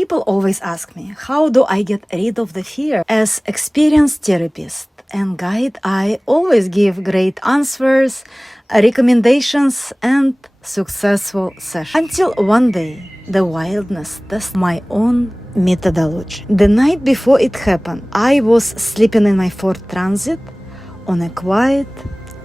People always ask me, how do I get rid of the fear? As experienced therapist and guide, I always give great answers, recommendations, and successful sessions. Until one day, the wildness tested my own methodology. The night before it happened, I was sleeping in my Ford Transit on a quiet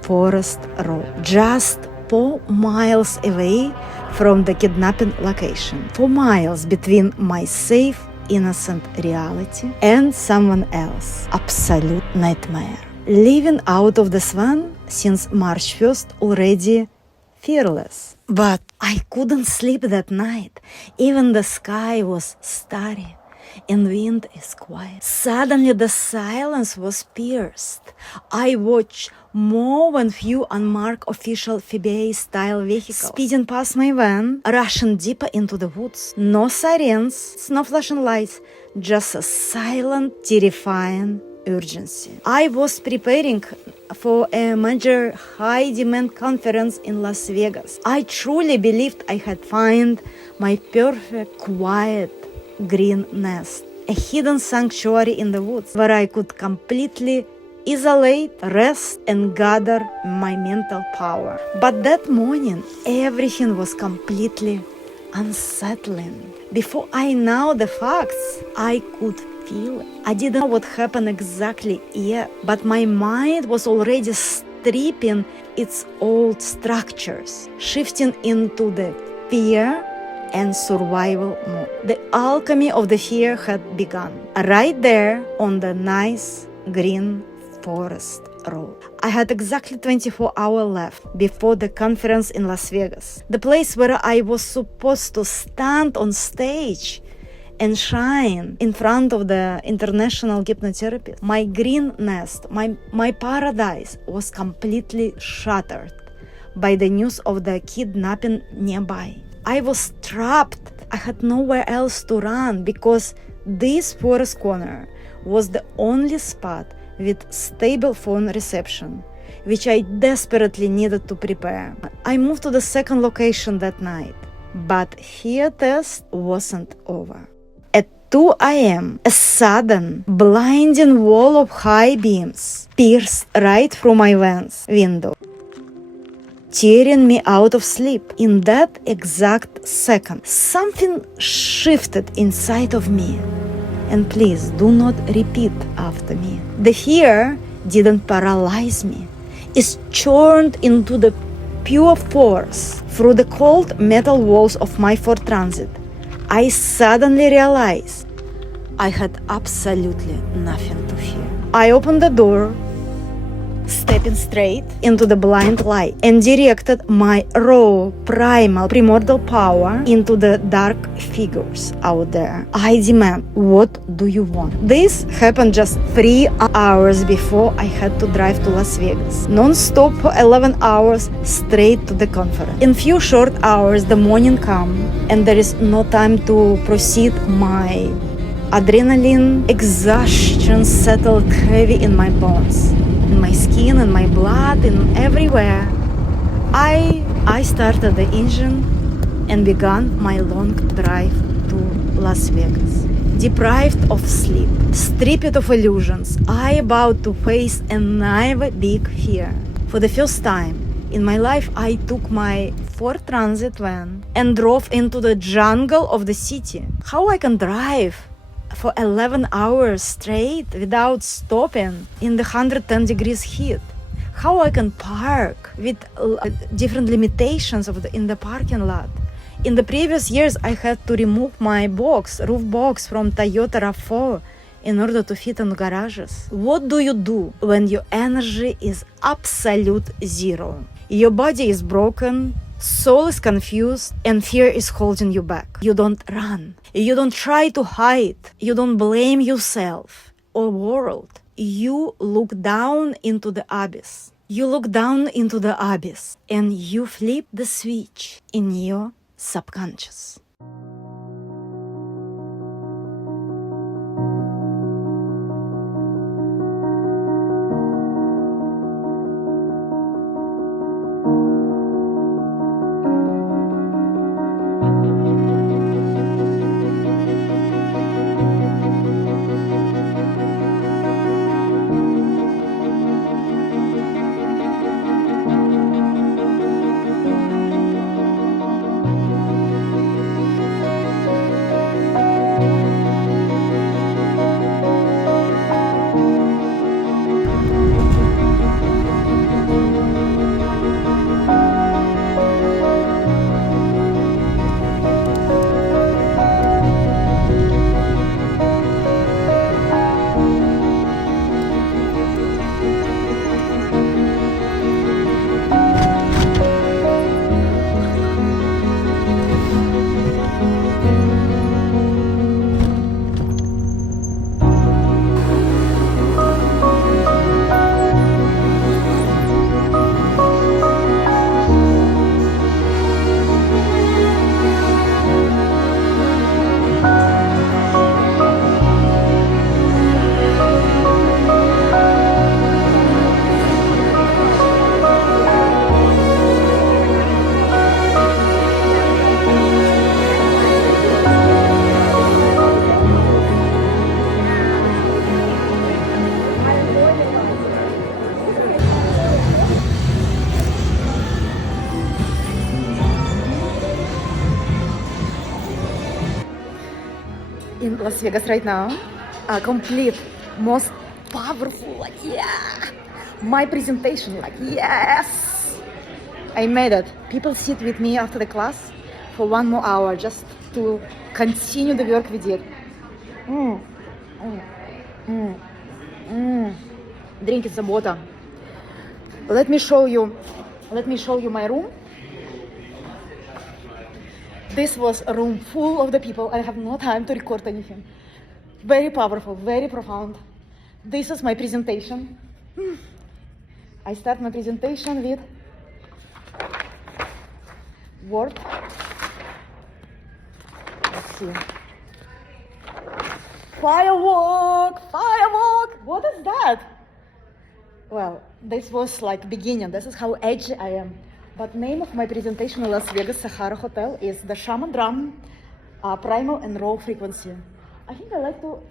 forest road, just 4 miles away from the kidnapping location. 4 miles between my safe, innocent reality and someone else. Absolute nightmare. Living out of the van since March 1st, already fearless. But I couldn't sleep that night. Even the sky was starry and wind is quiet. Suddenly the silence was pierced. I watched more than few unmarked official FBI-style vehicles speeding past my van, rushing deeper into the woods. No sirens, no flashing lights, just a silent, terrifying urgency. I was preparing for a major high-demand conference in Las Vegas. I truly believed I had found my perfect, quiet, green nest, a hidden sanctuary in the woods where I could completely isolate, rest, and gather my mental power. But that morning, everything was completely unsettling. Before I knew the facts, I could feel it. I didn't know what happened exactly yet, but my mind was already stripping its old structures, shifting into the fear and survival mode. The alchemy of the fear had begun, right there on the nice green forest road. I had exactly 24 hours left before the conference in Las Vegas, the place where I was supposed to stand on stage and shine in front of the international hypnotherapist. My green nest, my paradise was completely shattered by the news of the kidnapping nearby. I was trapped. I had nowhere else to run because this forest corner was the only spot with stable phone reception, which I desperately needed to prepare. I moved to the second location that night, but fear test wasn't over. At 2 a.m., a sudden, blinding wall of high beams pierced right through my van's window, tearing me out of sleep. In that exact second, something shifted inside of me. And please do not repeat after me. The fear didn't paralyze me. It churned into the pure force through the cold metal walls of my Ford Transit. I suddenly realized I had absolutely nothing to fear. I opened the door, stepping straight into the blind light, and directed my raw, primal, primordial power into the dark figures out there. I demand, what do you want? This happened just 3 hours before I had to drive to Las Vegas, non-stop for 11 hours straight to the conference. In few short hours, the morning comes, and there is no time to proceed. My adrenaline exhaustion settled heavy in my bones, in my skin, in my blood, in everywhere. I started the engine and began my long drive to Las Vegas. Deprived of sleep, stripped of illusions, I about to face another big fear. For the first time in my life, I took my Ford Transit van and drove into the jungle of the city. How I can drive for 11 hours straight without stopping in the 110 degrees heat? How I can park with different limitations in the parking lot? In the previous years, I had to remove my roof box from Toyota RAV4 in order to fit in garages. What do you do when your energy is absolute zero? Your body is broken, soul is confused, and fear is holding you back. You don't run. You don't try to hide. You don't blame yourself or world. You look down into the abyss. You look down into the abyss and you flip the switch in your subconscious. in Las Vegas right now. A complete, most powerful, like, yeah. My presentation, like, yes. I made it. People sit with me after the class for 1 more hour just to continue the work we did. Mm, mm, mm, mm. Drinking some water. Let me show you my room. This was a room full of the people. I have no time to record anything. Very powerful, very profound. This is my presentation. I start my presentation with word. Let's see. Firework! Firework! What is that? Well, this was like beginning. This is how edgy I am. But name of my presentation in Las Vegas Sahara Hotel is the Shaman Drum, Primal and Raw Frequency. I think I like to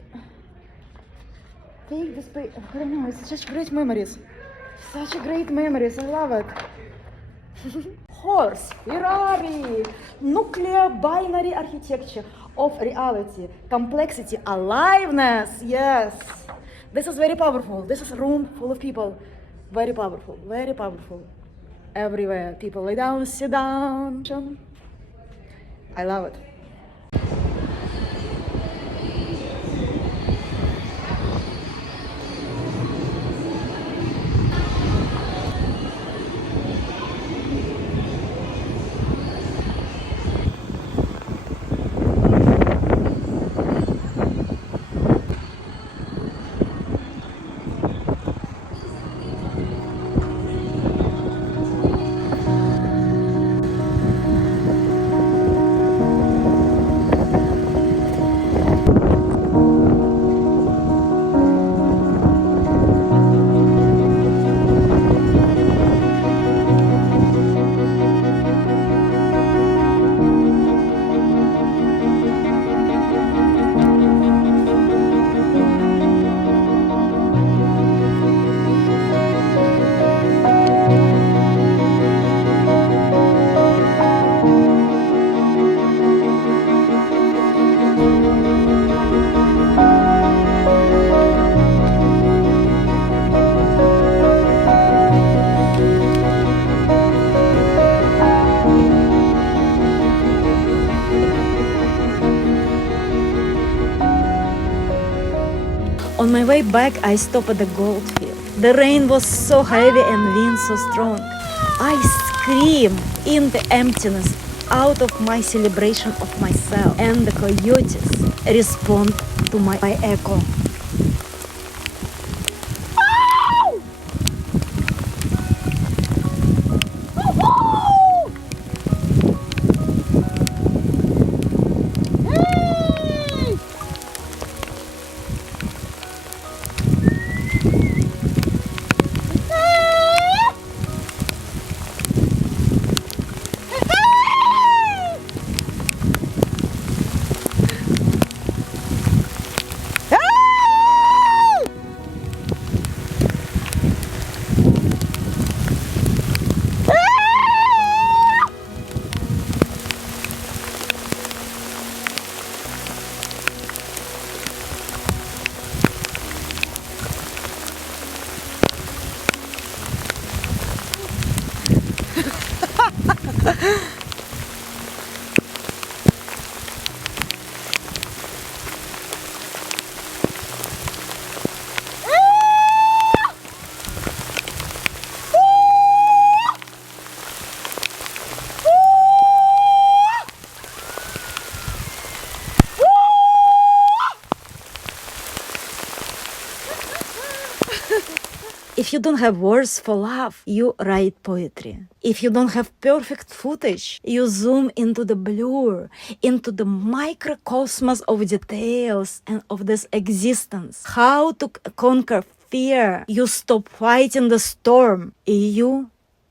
take this. I don't know. It's such great memories. Such a great memories. I love it. Horse, Ferrari, nuclear binary architecture of reality, complexity, aliveness. Yes, this is very powerful. This is a room full of people. Very powerful, very powerful. Everywhere, people lay down, sit down. I love it. On my way back, I stopped at the gold field. The rain was so heavy and wind so strong. I screamed in the emptiness out of my celebration of myself, and the coyotes respond to my echo. If you don't have words for love, you write poetry. If you don't have perfect footage, you zoom into the blur, into the microcosmos of details and of this existence. How to conquer fear. You stop fighting the storm. You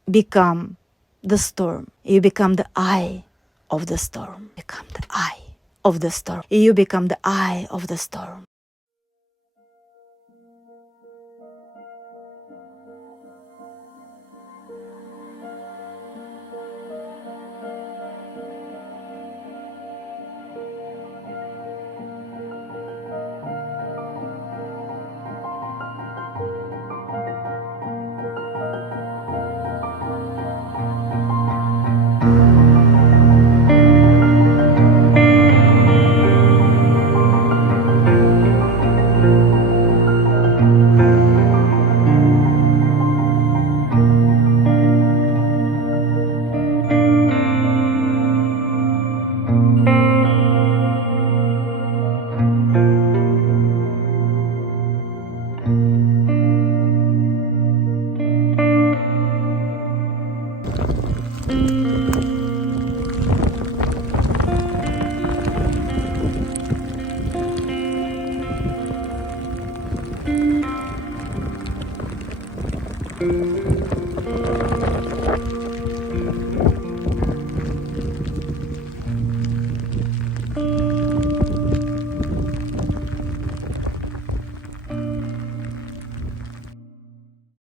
become the storm. You become the eye of the storm. Become the eye of the storm. You become the eye of the storm.